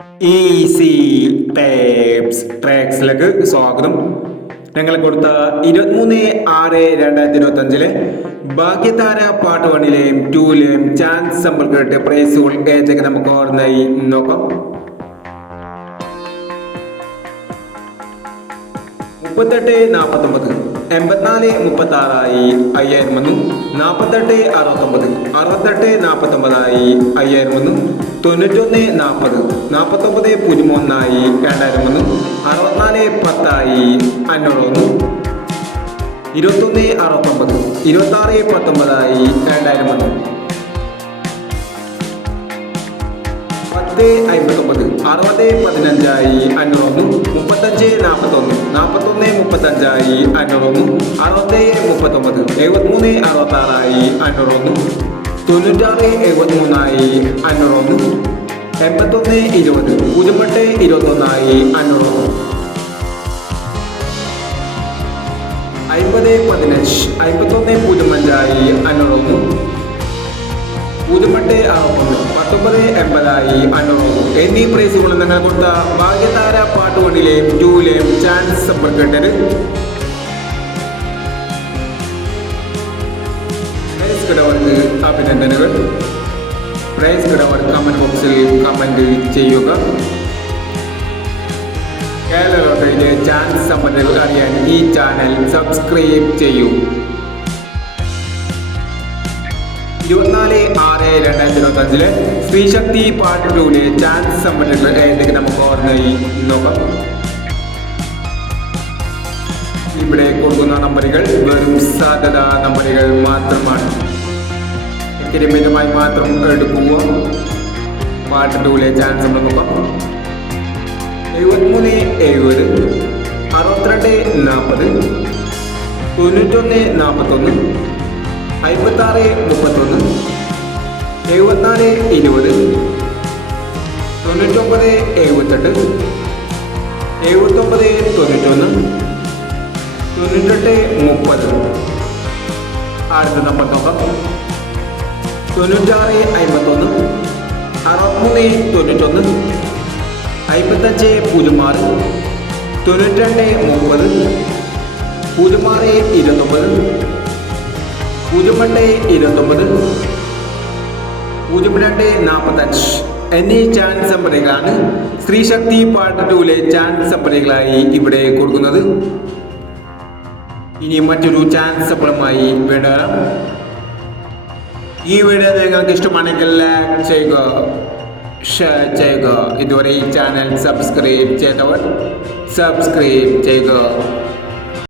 Easy tapes ട്രാക്സിലേക്ക് സ്വാഗതം. ഞങ്ങൾ കൊടുത്ത 23/6/2025 ഭാഗ്യതാര പാർട്ട് 1ലെയും 2ലെയും ചാൻസ് സമ്പർക്കത്തെ പ്രൈസുകൾ ഏതൊക്കെ നമുക്ക് ഓർമ്മയായി നോക്കാം. 38-49 84-36 5000 വന്നു. 48-69 68-49 5000 വന്നു. 91-40 49-03 2000 വന്നു. 64-10 500 വന്നു. 21-69 26-19 2000 വന്നു. 10-59 60-15 500 വന്നു. 35-41 41-35 500 വന്നു. 67-39 73-66 500 വന്നു. 96-73 500 വന്നു. 81-20 08-21 500 വന്നു. 50-15 51-05 500 വന്നു. 08-61 19-80 500 എന്നീ പ്രൈസുകൾ നിങ്ങൾ കൊടുത്ത ഭാഗ്യതാര പാർട്ട് 1ലെയും 2ലെയും ചാൻസ് സമ്പർക്കട്ടത് പ്രൈസ് കിടവർക്ക് അഭിനന്ദനങ്ങൾ. പ്രൈസ് കിടവർ കമന്റ് ബോക്സിൽ കമന്റ് ചെയ്യുക. കേരള ലോട്ടറിയിലെ ചാൻസ് സമ്പന്നതകൾ അറിയാൻ ഈ ചാനൽ സബ്സ്ക്രൈബ് ചെയ്യൂ. 24/6/2025 സ്ത്രീശക്തി പാർട്ട് 2ലെ ചാൻസ് സമ്പന്നതകൾ ഏതൊക്കെ നമുക്ക് ഓർമ്മയായി നോക്കാം. ഇവിടെ കൊടുക്കുന്ന നമ്പറുകൾ വെറും സാധ്യത നമ്പറുകൾ മാത്രമാണ്. എക്സ്പെരിമെന്റുമായി മാത്രം എടുക്കുമ്പോൾ പാർട്ട് 2ലെ ചാൻസ് നമ്മൾ നോക്കാം. 73-70 62-40 91-41 56-31 74-20 99-78 79-91 98-30 അടുത്ത നമ്പർ നോക്കാം. 96-51 63-91 55-06 92-30 06-29 08-29 02-45 എന്നീ ചാൻസ് സമ്പന്നതകളാണ് സ്ത്രീശക്തി പാർട്ട് 2ലെ ചാൻസ് സമ്പന്നതകളായി ഇവിടെ കൊടുക്കുന്നത്. ഇനി മറ്റൊരു ചാൻസ് സമ്പന്നമായി വീണ്ടും. ഈ വീഡിയോ നിങ്ങൾക്ക് ഇഷ്ടമാണെങ്കിൽ ലൈക്ക് ചെയ്യുക, ഷെയർ ചെയ്യുക. ഇതുവരെ ഈ ചാനൽ സബ്സ്ക്രൈബ് ചെയ്തവർ സബ്സ്ക്രൈബ് ചെയ്യുക.